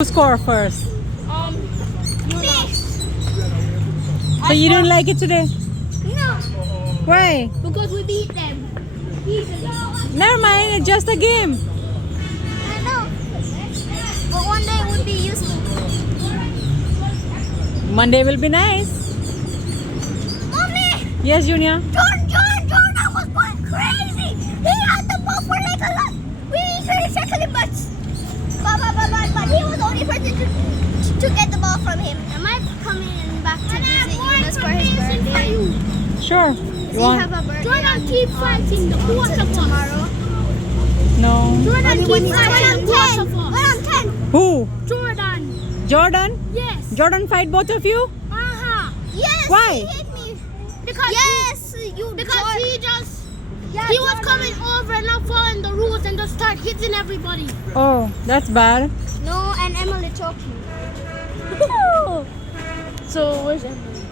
Who score first? Miss. So you don't like it today? No, Why? because we beat them. Never mind, it's just a game. I know. But one day it would be useful. Monday will be nice. Mommy! Yes, Junior. Jordan was going crazy. He had the ball for like a lot. We 30 seconds, but he was the only person to get the ball from him. Am I coming back to visit Eunice for his birthday? Sure. Does You he want? have a birthday? Jordan, keep fighting the waterfall tomorrow. No. Jordan, keep fighting the waterfall. When I'm 10. Who? Jordan. Jordan? Yes. Jordan fight both of you? Uh-huh. Yes. Why? He hit me. Because he was coming over and not following the rules and just start hitting everybody. Oh, that's bad. No, and Emily talking. So where's Emily?